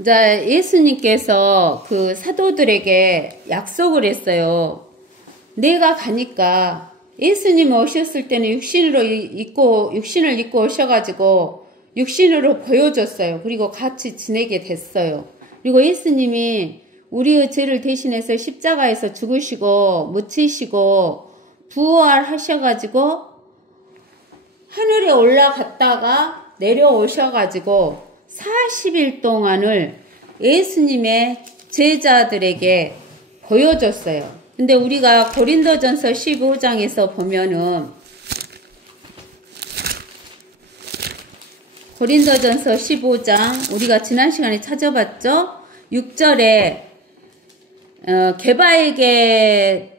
이제 예수님께서 그 사도들에게 약속을 했어요. 내가 가니까 예수님 오셨을 때는 육신을 입고 오셔가지고 육신으로 보여줬어요. 그리고 같이 지내게 됐어요. 그리고 예수님이 우리의 죄를 대신해서 십자가에서 죽으시고 묻히시고 부활하셔가지고 하늘에 올라갔다가 내려오셔가지고 40일 동안을 예수님의 제자들에게 보여줬어요. 근데 우리가 고린도전서 15장에서 보면은 고린도전서 15장 우리가 지난 시간에 찾아봤죠? 6절에 게바에게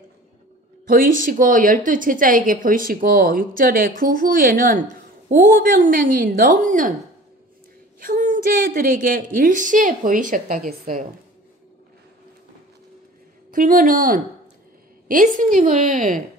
보이시고 12제자에게 보이시고 6절에 그 후에는 500명이 넘는 형제들에게 일시에 보이셨다겠어요. 그러면은 예수님을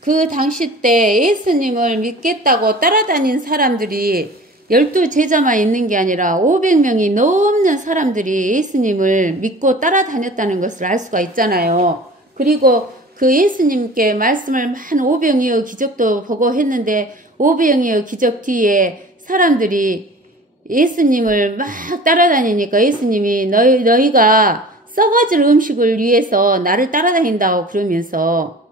그 당시 때 예수님을 믿겠다고 따라다닌 사람들이 12제자만 있는 게 아니라 500명이 넘는 사람들이 예수님을 믿고 따라다녔다는 것을 알 수가 있잖아요. 그리고 그 예수님께 말씀을 한 500여의 기적도 보고 했는데 500여의 기적 뒤에 사람들이 예수님을 막 따라다니니까 예수님이 너희가 썩어질 음식을 위해서 나를 따라다닌다고 그러면서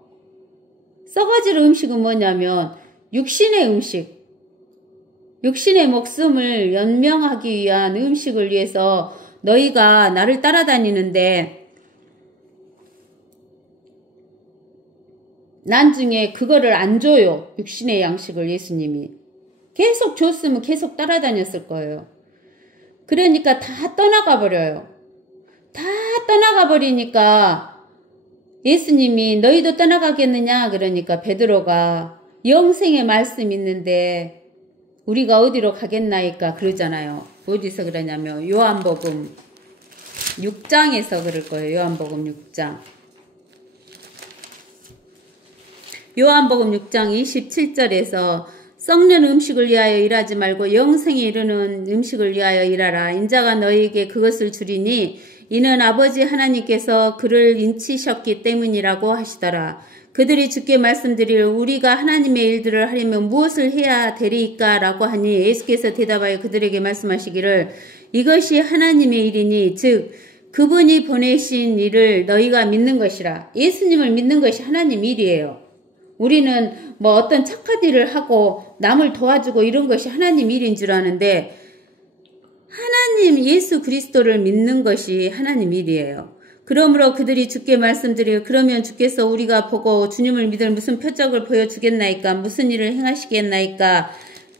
썩어질 음식은 뭐냐면 육신의 음식, 육신의 목숨을 연명하기 위한 음식을 위해서 너희가 나를 따라다니는데 나중에 그거를 안 줘요. 육신의 양식을 예수님이. 계속 줬으면 계속 따라다녔을 거예요. 그러니까 다 떠나가 버려요. 다 떠나가 버리니까 예수님이 너희도 떠나가겠느냐? 그러니까 베드로가 영생의 말씀 있는데 우리가 어디로 가겠나이까 그러잖아요. 어디서 그러냐면 요한복음 6장에서 그럴 거예요. 요한복음 6장. 요한복음 6장 27절에서 썩는 음식을 위하여 일하지 말고 영생에 이르는 음식을 위하여 일하라. 인자가 너희에게 그것을 주리니 이는 아버지 하나님께서 그를 인치셨기 때문이라고 하시더라. 그들이 주께 말씀드릴 우리가 하나님의 일들을 하려면 무엇을 해야 되리까? 라고 하니 예수께서 대답하여 그들에게 말씀하시기를 이것이 하나님의 일이니 즉 그분이 보내신 일을 너희가 믿는 것이라. 예수님을 믿는 것이 하나님 일이에요. 우리는 뭐 어떤 착한 일을 하고 남을 도와주고 이런 것이 하나님 일인 줄 아는데 하나님 예수 그리스도를 믿는 것이 하나님 일이에요. 그러므로 그들이 주께 말씀드리고 그러면 주께서 우리가 보고 주님을 믿을 무슨 표적을 보여주겠나이까? 무슨 일을 행하시겠나이까?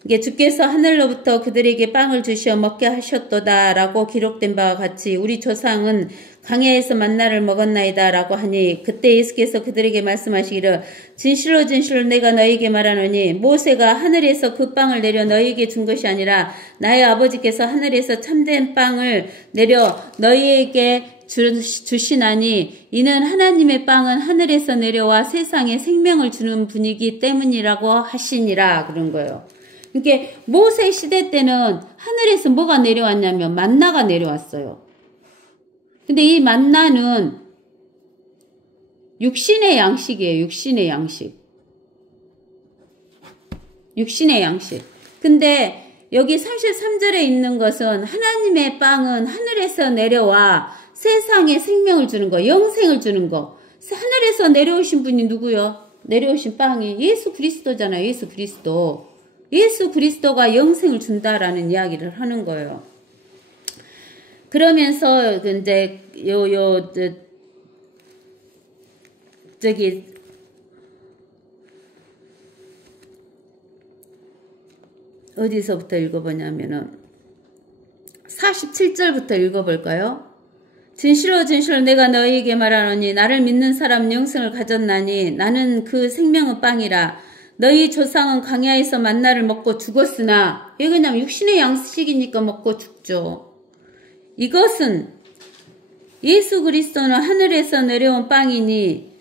이게 주께서 하늘로부터 그들에게 빵을 주시어 먹게 하셨도다 라고 기록된 바와 같이 우리 조상은 강야에서 만나를 먹었나이다 라고 하니 그때 예수께서 그들에게 말씀하시기를 진실로 진실로 내가 너희에게 말하노니 모세가 하늘에서 그 빵을 내려 너희에게 준 것이 아니라 나의 아버지께서 하늘에서 참된 빵을 내려 너희에게 주시나니 이는 하나님의 빵은 하늘에서 내려와 세상에 생명을 주는 분이기 때문이라고 하시니라 그런 거예요. 그러니까 모세 시대 때는 하늘에서 뭐가 내려왔냐면 만나가 내려왔어요. 근데 이 만나는 육신의 양식이에요. 육신의 양식. 육신의 양식. 근데 여기 33절에 있는 것은 하나님의 빵은 하늘에서 내려와 세상에 생명을 주는 거, 영생을 주는 거. 하늘에서 내려오신 분이 누구요? 내려오신 빵이 예수 그리스도잖아요. 예수 그리스도. 예수 그리스도가 영생을 준다라는 이야기를 하는 거예요. 그러면서 이제 저기 어디서부터 읽어보냐면은 47절부터 읽어볼까요? 진실로 진실로 내가 너희에게 말하노니 나를 믿는 사람 영생을 가졌나니 나는 그 생명의 빵이라. 너희 조상은 광야에서 만나를 먹고 죽었으나 왜 그냥 육신의 양식이니까 먹고 죽죠. 이것은 예수 그리스도는 하늘에서 내려온 빵이니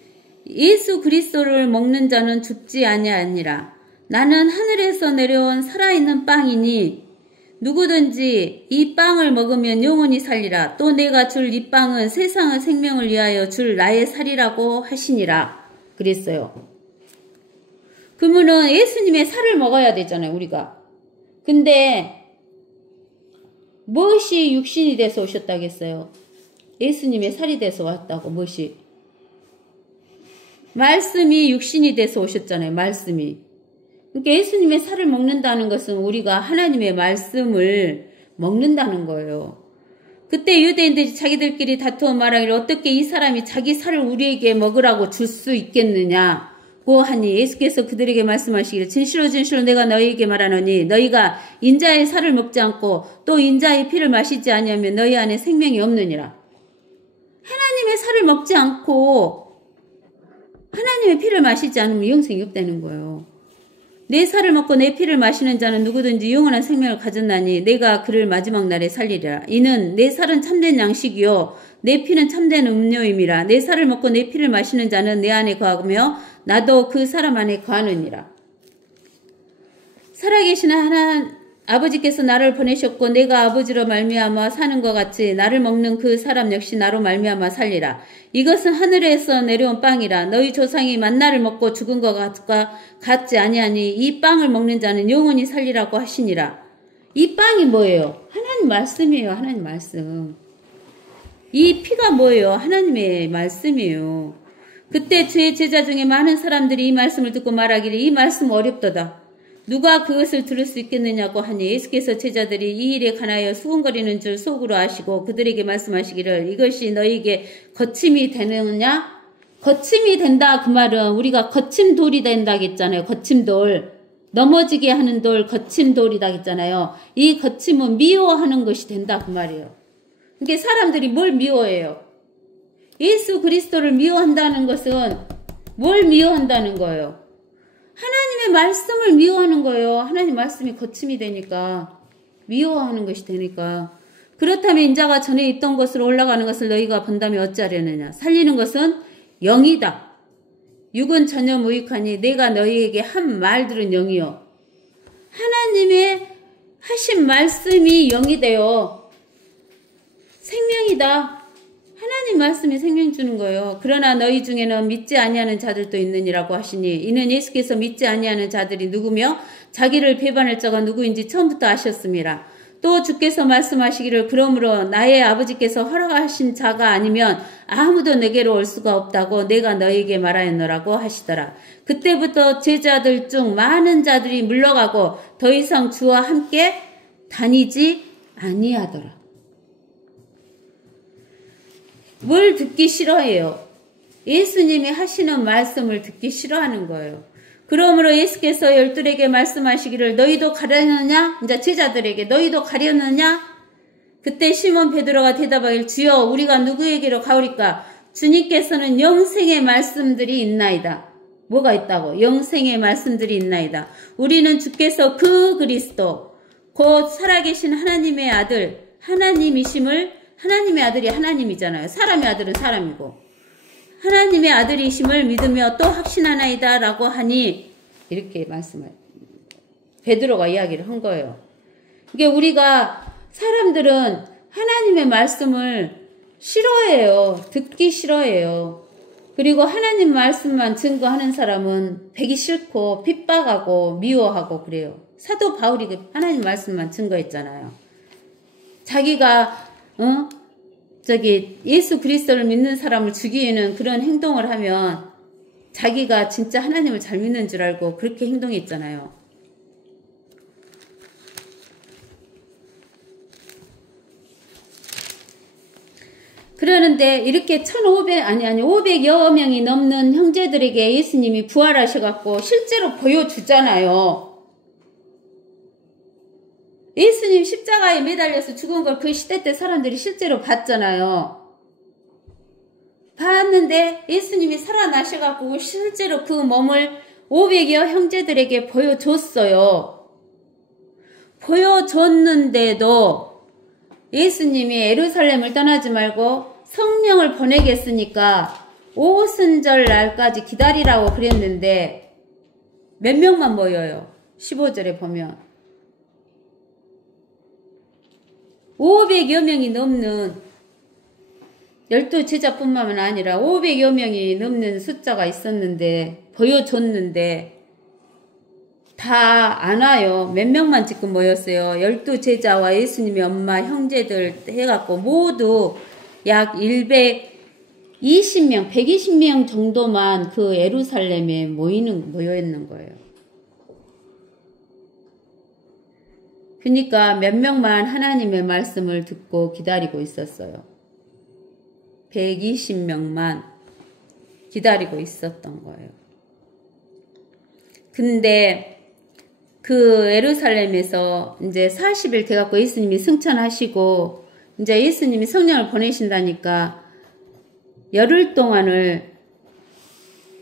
예수 그리스도를 먹는 자는 죽지 아니하니라. 나는 하늘에서 내려온 살아있는 빵이니 누구든지 이 빵을 먹으면 영원히 살리라. 또 내가 줄 이 빵은 세상의 생명을 위하여 줄 나의 살이라고 하시니라. 그랬어요. 그러면은 예수님의 살을 먹어야 되잖아요, 우리가. 근데 무엇이 육신이 돼서 오셨다겠어요? 예수님의 살이 돼서 왔다고, 무엇이? 말씀이 육신이 돼서 오셨잖아요, 말씀이. 그러니까 예수님의 살을 먹는다는 것은 우리가 하나님의 말씀을 먹는다는 거예요. 그때 유대인들이 자기들끼리 다투어 말하기를 어떻게 이 사람이 자기 살을 우리에게 먹으라고 줄 수 있겠느냐고 하니 예수께서 그들에게 말씀하시기를 진실로 진실로 내가 너희에게 말하노니 너희가 인자의 살을 먹지 않고 또 인자의 피를 마시지 아니하면 너희 안에 생명이 없느니라. 하나님의 살을 먹지 않고 하나님의 피를 마시지 않으면 영생이 없다는 거예요. 내 살을 먹고 내 피를 마시는 자는 누구든지 영원한 생명을 가졌나니 내가 그를 마지막 날에 살리리라. 이는 내 살은 참된 양식이요 내 피는 참된 음료임이라. 내 살을 먹고 내 피를 마시는 자는 내 안에 거하며 나도 그 사람 안에 거하느니라. 살아계신 하나님 아버지께서 나를 보내셨고 내가 아버지로 말미암아 사는 것 같이 나를 먹는 그 사람 역시 나로 말미암아 살리라. 이것은 하늘에서 내려온 빵이라. 너희 조상이 만나를 먹고 죽은 것 같지 아니하니 이 빵을 먹는 자는 영원히 살리라고 하시니라. 이 빵이 뭐예요? 하나님 말씀이에요. 하나님 말씀. 이 피가 뭐예요? 하나님의 말씀이에요. 그때 주의 제자 중에 많은 사람들이 이 말씀을 듣고 말하기를 이 말씀 어렵도다. 누가 그것을 들을 수 있겠느냐고 하니 예수께서 제자들이 이 일에 관하여 수군거리는 줄 속으로 아시고 그들에게 말씀하시기를 이것이 너희에게 거침이 되느냐? 거침이 된다 그 말은 우리가 거침돌이 된다겠잖아요. 거침돌. 넘어지게 하는 돌 거침돌이다 했잖아요. 이 거침은 미워하는 것이 된다 그 말이에요. 그러니까 사람들이 뭘 미워해요? 예수 그리스도를 미워한다는 것은 뭘 미워한다는 거예요? 하나님의 말씀을 미워하는 거예요. 하나님 말씀이 거침이 되니까 미워하는 것이 되니까. 그렇다면 인자가 전에 있던 곳으로 올라가는 것을 너희가 본다면 어찌하려느냐. 살리는 것은 영이다. 육은 전혀 무익하니 내가 너희에게 한 말들은 영이요. 하나님의 하신 말씀이 영이 되어 생명이다. 하나님 말씀이 생명 주는 거예요. 그러나 너희 중에는 믿지 아니하는 자들도 있느니라고 하시니 이는 예수께서 믿지 아니하는 자들이 누구며 자기를 배반할 자가 누구인지 처음부터 아셨습니다. 또 주께서 말씀하시기를 그러므로 나의 아버지께서 허락하신 자가 아니면 아무도 내게로 올 수가 없다고 내가 너희에게 말하였노라고 하시더라. 그때부터 제자들 중 많은 자들이 물러가고 더 이상 주와 함께 다니지 아니하더라. 뭘 듣기 싫어해요? 예수님이 하시는 말씀을 듣기 싫어하는 거예요. 그러므로 예수께서 12에게 말씀하시기를 너희도 가려느냐? 이제 제자들에게 너희도 가려느냐? 그때 시몬 베드로가 대답하길 주여 우리가 누구에게로 가오리까? 주님께서는 영생의 말씀들이 있나이다. 뭐가 있다고? 영생의 말씀들이 있나이다. 우리는 주께서 그 그리스도 곧 살아계신 하나님의 아들 하나님이심을 하나님의 아들이 하나님이잖아요. 사람의 아들은 사람이고 하나님의 아들이심을 믿으며 또 확신하나이다 라고 하니 이렇게 말씀을 베드로가 이야기를 한 거예요. 이게 우리가 사람들은 하나님의 말씀을 싫어해요. 듣기 싫어해요. 그리고 하나님 말씀만 증거하는 사람은 되기 싫고 핍박하고 미워하고 그래요. 사도 바울이 하나님 말씀만 증거했잖아요. 자기가 예수 그리스도를 믿는 사람을 죽이는 그런 행동을 하면 자기가 진짜 하나님을 잘 믿는 줄 알고 그렇게 행동했잖아요. 그러는데 이렇게 500여 명이 넘는 형제들에게 예수님이 부활하셔갖고 실제로 보여주잖아요. 예수님 십자가에 매달려서 죽은 걸 그 시대 때 사람들이 실제로 봤잖아요. 봤는데 예수님이 살아나셔갖고 실제로 그 몸을 500여 형제들에게 보여줬어요. 보여줬는데도 예수님이 예루살렘을 떠나지 말고 성령을 보내겠으니까 오순절 날까지 기다리라고 그랬는데 몇 명만 모여요. 15절에 보면 500여 명이 넘는 12제자뿐만 아니라 500여 명이 넘는 숫자가 있었는데 보여줬는데 다 안 와요. 몇 명만 지금 모였어요. 12제자와 예수님의 엄마 형제들 해갖고 모두 약 120명 120명 정도만 그 예루살렘에 모여있는 거예요. 그러니까 몇 명만 하나님의 말씀을 듣고 기다리고 있었어요. 120명만 기다리고 있었던 거예요. 근데 그 예루살렘에서 이제 40일 돼갖고 예수님이 승천하시고 이제 예수님이 성령을 보내신다니까 열흘 동안을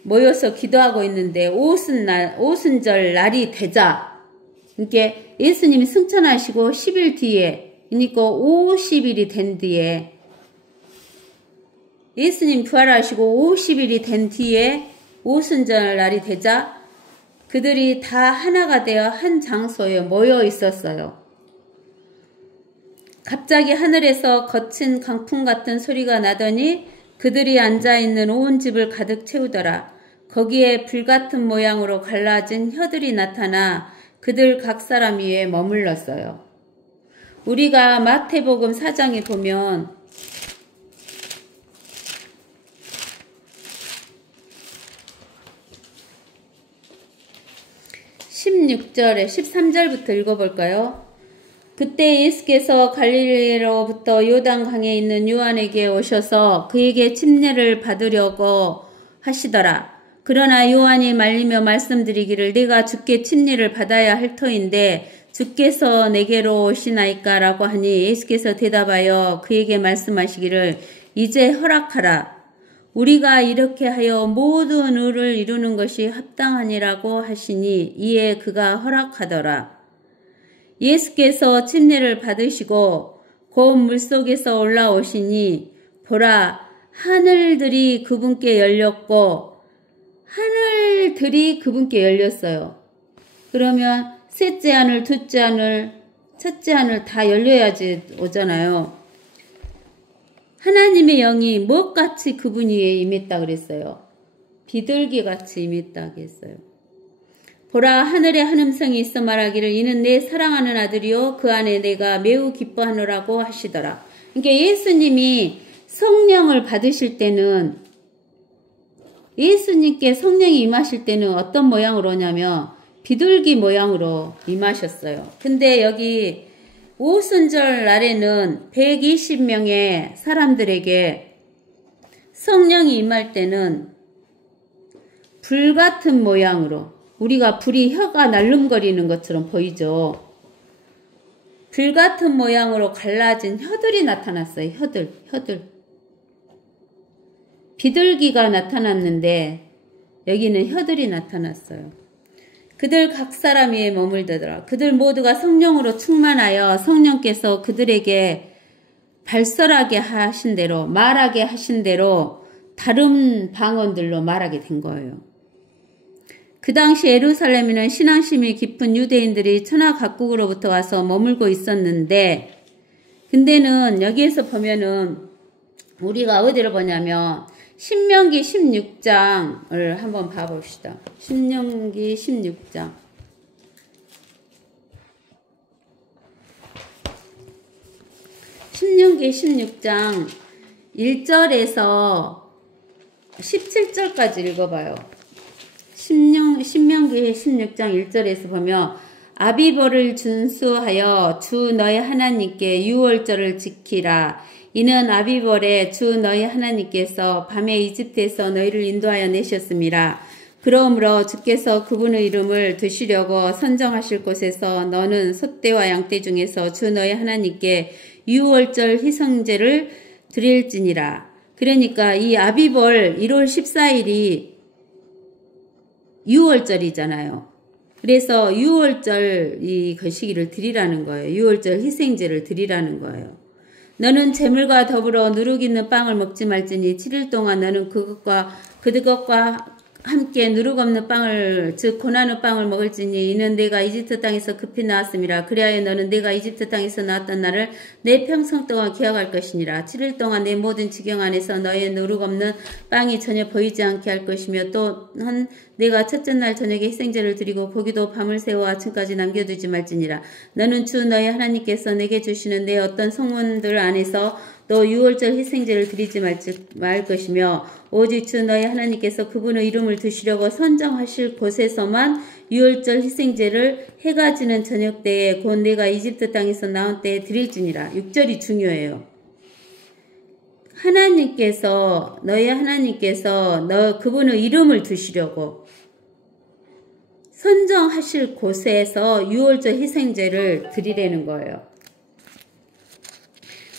모여서 기도하고 있는데 오순절 날이 되자 이렇게 예수님이 승천하시고 10일 뒤에 그러니까 50일이 된 뒤에 예수님 부활하시고 50일이 된 뒤에 오순절 날이 되자 그들이 다 하나가 되어 한 장소에 모여 있었어요. 갑자기 하늘에서 거친 강풍 같은 소리가 나더니 그들이 앉아있는 온 집을 가득 채우더라. 거기에 불같은 모양으로 갈라진 혀들이 나타나 그들 각 사람 위에 머물렀어요. 우리가 마태복음 4장에 보면 16절에 13절부터 읽어볼까요? 그때 예수께서 갈릴리로부터 요단강에 있는 요한에게 오셔서 그에게 침례를 받으려고 하시더라. 그러나 요한이 말리며 말씀드리기를 네가 주께 침례를 받아야 할 터인데 주께서 내게로 오시나이까 라고 하니 예수께서 대답하여 그에게 말씀하시기를 이제 허락하라. 우리가 이렇게 하여 모든 의를 이루는 것이 합당하니라고 하시니 이에 그가 허락하더라. 예수께서 침례를 받으시고 곧 물속에서 올라오시니 보라 하늘들이 그분께 열렸고 하늘들이 그분께 열렸어요. 그러면 셋째 하늘, 둘째 하늘, 첫째 하늘 다 열려야지 오잖아요. 하나님의 영이 무엇같이 그분 위에 임했다 그랬어요. 비둘기같이 임했다 그랬어요. 보라 하늘에 한 음성이 있어 말하기를 이는 내 사랑하는 아들이요 그 안에 내가 매우 기뻐하노라고 하시더라. 그러니까 예수님이 성령을 받으실 때는 예수님께 성령이 임하실 때는 어떤 모양으로 오냐면 비둘기 모양으로 임하셨어요. 근데 여기 오순절 날에는 120명의 사람들에게 성령이 임할 때는 불같은 모양으로 우리가 불이 혀가 날름거리는 것처럼 보이죠. 불같은 모양으로 갈라진 혀들이 나타났어요. 혀들. 비둘기가 나타났는데 여기는 혀들이 나타났어요. 그들 각 사람 위에 머물더라. 그들 모두가 성령으로 충만하여 성령께서 그들에게 발설하게 하신 대로 말하게 하신 대로 다른 방언들로 말하게 된 거예요. 그 당시 예루살렘에는 신앙심이 깊은 유대인들이 천하 각국으로부터 와서 머물고 있었는데 근데는 여기에서 보면은 우리가 어디를 보냐면 신명기 16장을 한번 봐봅시다. 신명기 16장. 신명기 16장 1절에서 17절까지 읽어봐요. 신명기 16장 1절에서 보면 아비보를 준수하여 주 너의 하나님께 유월절을 지키라. 이는 아비볼에 주 너희 하나님께서 밤에 이집트에서 너희를 인도하여 내셨음이라. 그러므로 주께서 그분의 이름을 두시려고 선정하실 곳에서 너는 소떼와 양떼 중에서 주 너희 하나님께 유월절 희생제를 드릴지니라. 그러니까 이 아비볼 1월 14일이 유월절이잖아요. 그래서 유월절 이 거시기를 드리라는 거예요. 유월절 희생제를 드리라는 거예요. 너는 재물과 더불어 누룩 있는 빵을 먹지 말지니 7일 동안 너는 그들과 함께 누룩 없는 빵을 즉 고난의 빵을 먹을지니 이는 내가 이집트 땅에서 급히 나왔음이라. 그리하여 너는 내가 이집트 땅에서 나왔던 날을 내 평생 동안 기억할 것이니라. 7일 동안 내 모든 지경 안에서 너의 누룩 없는 빵이 전혀 보이지 않게 할 것이며 또한 내가 첫째 날 저녁에 희생제를 드리고 고기도 밤을 새워 아침까지 남겨두지 말지니라. 너는 주 너의 하나님께서 내게 주시는 내 어떤 성문들 안에서 또 유월절 희생제를 드리지 말 것이며 오직 주 너의 하나님께서 그분의 이름을 두시려고 선정하실 곳에서만 유월절 희생제를 해가 지는 저녁 때에 곧 내가 이집트 땅에서 나온 때에 드릴지니라. 6절이 중요해요. 하나님께서 너의 하나님께서 그분의 이름을 두시려고 선정하실 곳에서 유월절 희생제를 드리라는 거예요.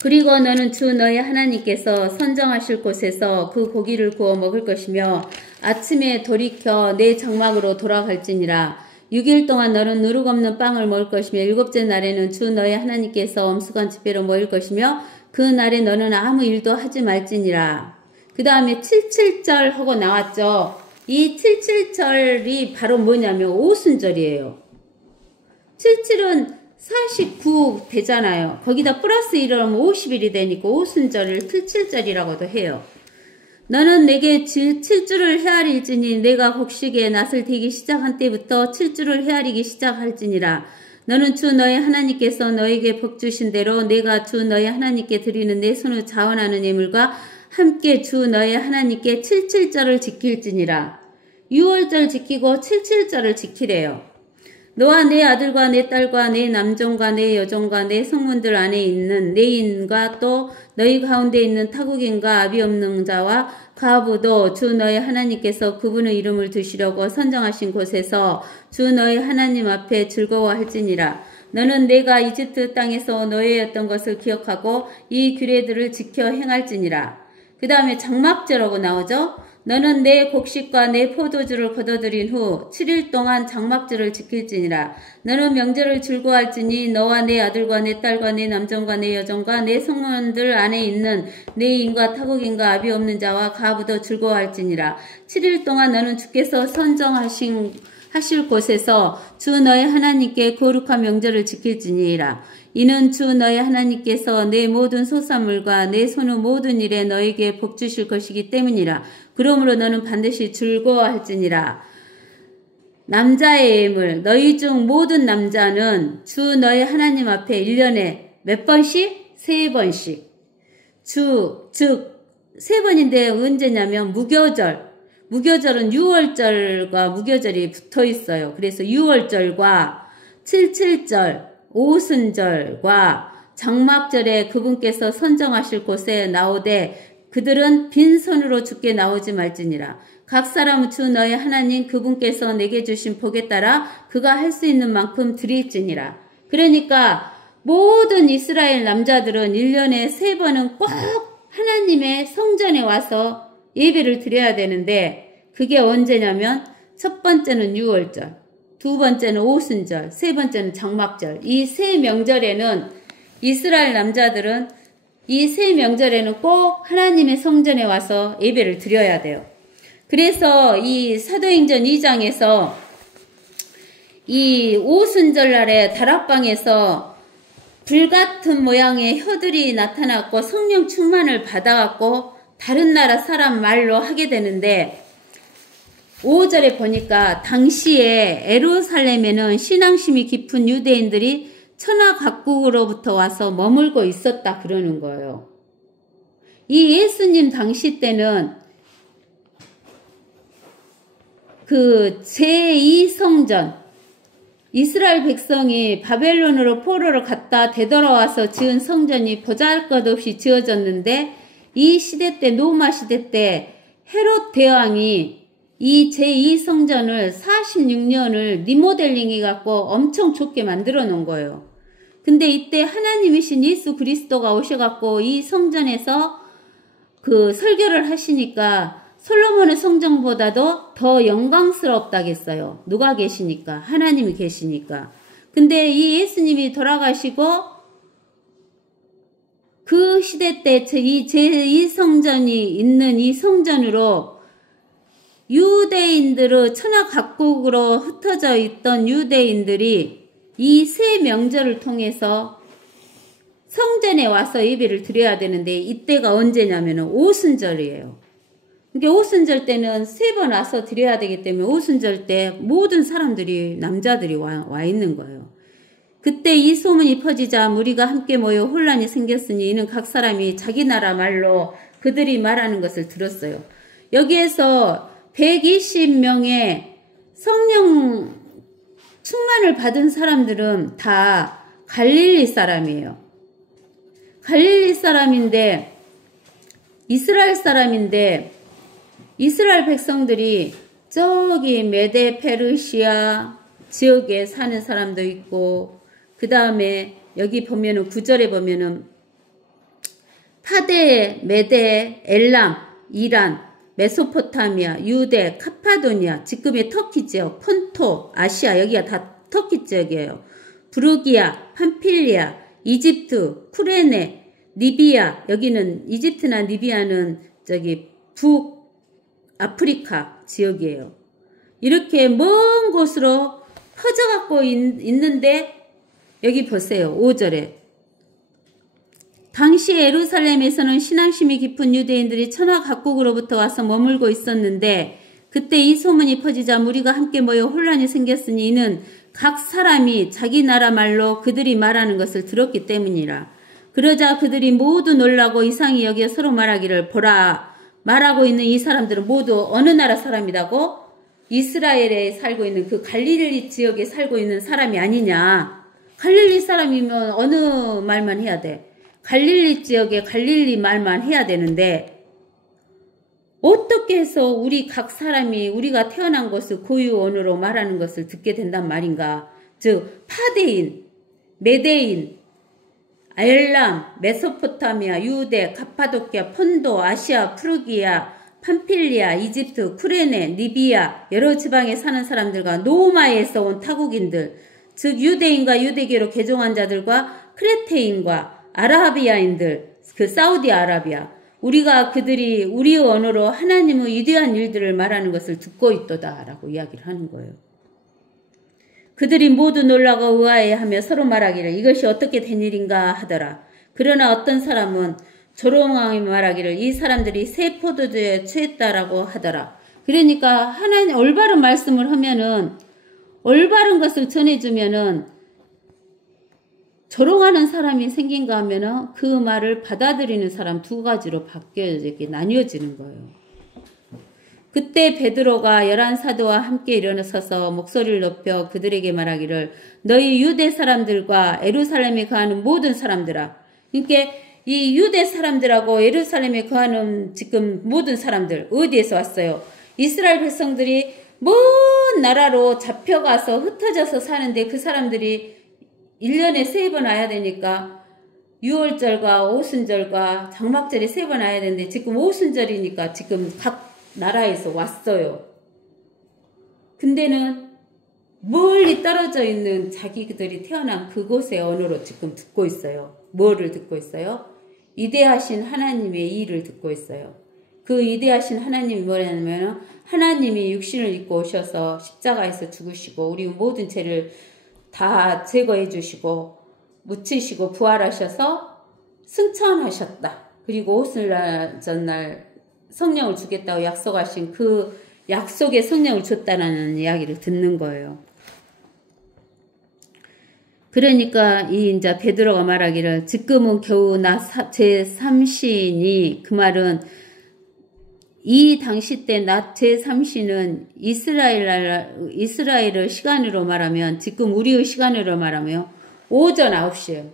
그리고 너는 주 너의 하나님께서 선정하실 곳에서 그 고기를 구워 먹을 것이며 아침에 돌이켜 내 장막으로 돌아갈지니라. 6일 동안 너는 누룩 없는 빵을 먹을 것이며 일곱째 날에는 주 너의 하나님께서 엄숙한 집회로 모일 것이며 그 날에 너는 아무 일도 하지 말지니라. 그 다음에 77절 하고 나왔죠. 이 77절이 바로 뭐냐면 오순절이에요. 77은 49 되잖아요. 거기다 플러스 1을 하면 50일이 되니까 오순절을 77절이라고도 해요. 너는 내게 7주를 헤아릴지니 내가 곡식의 낫을 대기 시작한 때부터 7주를 헤아리기 시작할지니라. 너는 주 너의 하나님께서 너에게 복 주신 대로 내가 주 너의 하나님께 드리는 내 손을 자원하는 예물과 함께 주 너의 하나님께 77절을 지킬지니라. 6월절 지키고 77절을 지키래요. 너와 내 아들과 내 딸과 내 남종과 내 여종과 내 성문들 안에 있는 내 인과 또 너희 가운데 있는 타국인과 아비 없는 자와 과부도 주 너의 하나님께서 그분의 이름을 두시려고 선정하신 곳에서 주 너의 하나님 앞에 즐거워할지니라. 너는 내가 이집트 땅에서 너희였던 것을 기억하고 이 규례들을 지켜 행할지니라. 그 다음에 장막절하고 나오죠. 너는 내 곡식과 내 포도주를 거둬들인 후 7일 동안 장막절을 지킬지니라. 너는 명절을 즐거워할지니 너와 내 아들과 내 딸과 내 남종과 내 여종과 내 성문들 안에 있는 내 인과 타국인과 아비 없는 자와 가부도 즐거워할지니라. 7일 동안 너는 주께서 선정하실 곳에서 주 너의 하나님께 거룩한 명절을 지킬지니라. 이는 주 너의 하나님께서 내 모든 소산물과 내 손의 모든 일에 너에게 복 주실 것이기 때문이라. 그러므로 너는 반드시 즐거워할지니라. 남자의 예물, 너희 중 모든 남자는 주 너의 하나님 앞에 1년에 몇 번씩? 3번씩. 즉 3번인데 언제냐면 무교절. 무교절은 6월절과 무교절이 붙어 있어요. 그래서 6월절과 77절, 오순절과 장막절에 그분께서 선정하실 곳에 나오되 그들은 빈손으로 주께 나오지 말지니라. 각 사람은 주 너의 하나님 그분께서 내게 주신 복에 따라 그가 할 수 있는 만큼 드릴지니라. 그러니까 모든 이스라엘 남자들은 1년에 3번은 꼭 하나님의 성전에 와서 예배를 드려야 되는데 그게 언제냐면 첫 번째는 6월절, 두 번째는 오순절, 세 번째는 장막절. 이 세 명절에는 이스라엘 남자들은 이 세 명절에는 꼭 하나님의 성전에 와서 예배를 드려야 돼요. 그래서 이 사도행전 2장에서 이 오순절 날에 다락방에서 불같은 모양의 혀들이 나타났고 성령 충만을 받아갖고 다른 나라 사람 말로 하게 되는데 5절에 보니까 당시에 에루살렘에는 신앙심이 깊은 유대인들이 천하 각국으로부터 와서 머물고 있었다 그러는 거예요. 이 예수님 당시 때는 그 제2성전, 이스라엘 백성이 바벨론으로 포로를 갔다 되돌아와서 지은 성전이 보잘것없이 지어졌는데 이 시대 때, 노마 시대 때 헤롯 대왕이 이 제2성전을 46년을 리모델링 해갖고 엄청 좋게 만들어 놓은 거예요. 근데 이때 하나님이신 예수 그리스도가 오셔갖고 이 성전에서 그 설교를 하시니까 솔로몬의 성전보다도 더 영광스럽다겠어요. 누가 계시니까? 하나님이 계시니까. 근데 이 예수님이 돌아가시고 그 시대 때 이 제2성전이 있는 이 성전으로 유대인들의 천하 각국으로 흩어져 있던 유대인들이 이 세 명절을 통해서 성전에 와서 예배를 드려야 되는데 이때가 언제냐면 오순절이에요. 그러니까 오순절 때는 세 번 와서 드려야 되기 때문에 오순절 때 모든 사람들이 남자들이 와 있는 거예요. 그때 이 소문이 퍼지자 무리가 함께 모여 혼란이 생겼으니 이는 각 사람이 자기 나라 말로 그들이 말하는 것을 들었어요. 여기에서 120명의 성령 충만을 받은 사람들은 다 갈릴리 사람이에요. 갈릴리 사람인데 이스라엘 사람인데 이스라엘 백성들이 저기 메데 페르시아 지역에 사는 사람도 있고 그 다음에 여기 보면은 9절에 보면은 파데, 메데, 엘람, 이란, 메소포타미아, 유대, 카파도니아, 지금의 터키 지역, 폰토, 아시아 여기가 다 터키 지역이에요. 부르기아, 팜필리아, 이집트, 쿠레네, 리비아 여기는 이집트나 리비아는 저기 북아프리카 지역이에요. 이렇게 먼 곳으로 퍼져갖고 있는데 여기 보세요. 5절에 당시 예루살렘에서는 신앙심이 깊은 유대인들이 천하 각국으로부터 와서 머물고 있었는데 그때 이 소문이 퍼지자 무리가 함께 모여 혼란이 생겼으니 이는 각 사람이 자기 나라 말로 그들이 말하는 것을 들었기 때문이라. 그러자 그들이 모두 놀라고 이상히 여겨 서로 말하기를 보라. 말하고 있는 이 사람들은 모두 어느 나라 사람이라고? 이스라엘에 살고 있는 그 갈릴리 지역에 살고 있는 사람이 아니냐. 갈릴리 사람이면 어느 말만 해야 돼? 갈릴리 지역에 갈릴리 말만 해야 되는데 어떻게 해서 우리 각 사람이 우리가 태어난 것을 고유 언어로 말하는 것을 듣게 된단 말인가? 즉 파데인, 메데인, 엘람, 메소포타미아, 유대, 카파도키아, 폰도, 아시아, 프루기아, 팜필리아, 이집트, 쿠레네, 리비아 여러 지방에 사는 사람들과 노마에서 온 타국인들 즉 유대인과 유대교로 개종한 자들과 크레테인과 아라비아인들, 그 사우디아라비아 우리가 그들이 우리의 언어로 하나님의 위대한 일들을 말하는 것을 듣고 있도다 라고 이야기를 하는 거예요. 그들이 모두 놀라고 의아해하며 서로 말하기를 이것이 어떻게 된 일인가 하더라. 그러나 어떤 사람은 조롱하며 말하기를 이 사람들이 새 포도주에 취했다라고 하더라. 그러니까 하나님 올바른 말씀을 하면은 올바른 것을 전해주면은 조롱하는 사람이 생긴가 하면은 그 말을 받아들이는 사람 두 가지로 나뉘어지는 거예요. 그때 베드로가 11사도와 함께 일어서서 목소리를 높여 그들에게 말하기를 너희 유대 사람들과 예루살렘에 거하는 모든 사람들아. 그러니까 이 유대 사람들하고 예루살렘에 거하는 지금 모든 사람들 어디에서 왔어요? 이스라엘 백성들이 먼 나라로 잡혀가서 흩어져서 사는데 그 사람들이 1년에 3번 와야 되니까 6월절과 오순절과 장막절에 3번 와야 되는데 지금 오순절이니까 지금 각 나라에서 왔어요. 근데는 멀리 떨어져 있는 자기들이 태어난 그곳의 언어로 지금 듣고 있어요. 뭐를 듣고 있어요? 위대하신 하나님의 일을 듣고 있어요. 그 위대하신 하나님이 뭐냐면 하나님이 육신을 입고 오셔서 십자가에서 죽으시고 우리 모든 죄를 다 제거해 주시고 묻히시고 부활하셔서 승천하셨다. 그리고 오순절 성령을 주겠다고 약속하신 그 약속의 성령을 줬다라는 이야기를 듣는 거예요. 그러니까 이 이제 베드로가 말하기를 지금은 겨우 나 제3시니 그 말은 이 당시 때 낮 제3시는 이스라엘의 시간으로 말하면 지금 우리의 시간으로 말하면 오전 9시예요.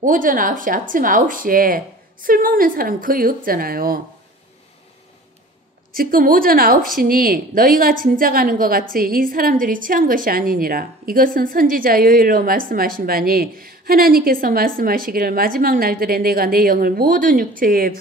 오전 9시, 아침 9시에 술 먹는 사람 거의 없잖아요. 지금 오전 9시니 너희가 짐작하는 것 같이 이 사람들이 취한 것이 아니니라. 이것은 선지자 요엘로 말씀하신 바니 하나님께서 말씀하시기를 마지막 날들에 내가 내 영을 모든 육체에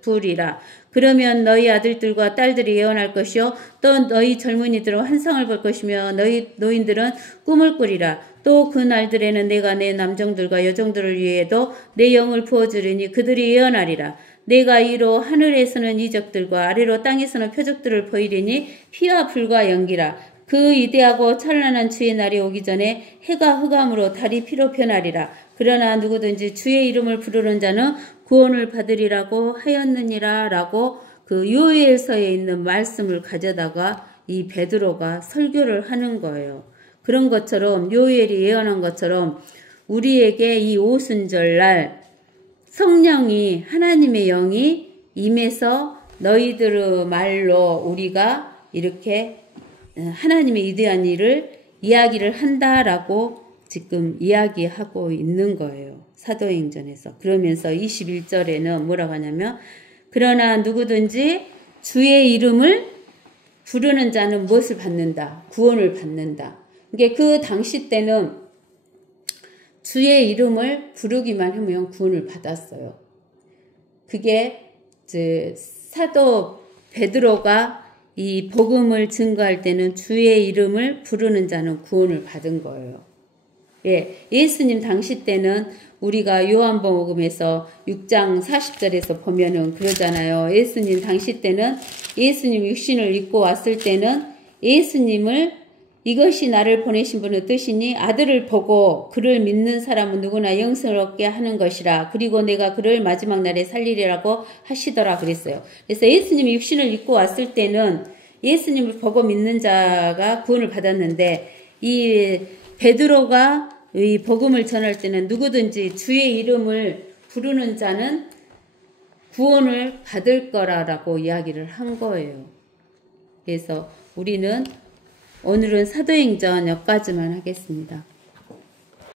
부으리라. 그러면 너희 아들들과 딸들이 예언할 것이요 또 너희 젊은이들은 환상을 볼 것이며 너희 노인들은 꿈을 꾸리라. 또 그 날들에는 내가 내 남정들과 여정들을 위해도 내 영을 부어주리니 그들이 예언하리라. 내가 이로 하늘에서는 이적들과 아래로 땅에서는 표적들을 보이리니 피와 불과 연기라. 그 이대하고 찬란한 주의 날이 오기 전에 해가 흑암으로 달이 피로 변하리라. 그러나 누구든지 주의 이름을 부르는 자는 구원을 받으리라고 하였느니라. 라고 그 요엘서에 있는 말씀을 가져다가 이 베드로가 설교를 하는 거예요. 그런 것처럼 요엘이 예언한 것처럼 우리에게 이 오순절날 성령이 하나님의 영이 임해서 너희들의 말로 우리가 이렇게 하나님의 위대한 일을 이야기를 한다라고 지금 이야기하고 있는 거예요. 사도행전에서. 그러면서 21절에는 뭐라고 하냐면 그러나 누구든지 주의 이름을 부르는 자는 무엇을 받는다? 구원을 받는다. 이게 그 당시 때는 주의 이름을 부르기만 하면 구원을 받았어요. 그게 이제 사도 베드로가 이 복음을 증거할 때는 주의 이름을 부르는 자는 구원을 받은 거예요. 예, 예수님 당시 때는 우리가 요한복음에서 6장 40절에서 보면은 그러잖아요. 예수님 당시 때는 예수님 육신을 입고 왔을 때는 예수님을 이것이 나를 보내신 분의 뜻이니 아들을 보고 그를 믿는 사람은 누구나 영생을 얻게 하는 것이라. 그리고 내가 그를 마지막 날에 살리리라고 하시더라 그랬어요. 그래서 예수님이 육신을 입고 왔을 때는 예수님을 보고 믿는 자가 구원을 받았는데 이 베드로가 이 복음을 전할 때는 누구든지 주의 이름을 부르는 자는 구원을 받을 거라고 이야기를 한 거예요. 그래서 우리는 오늘은 사도행전 여기까지만 하겠습니다.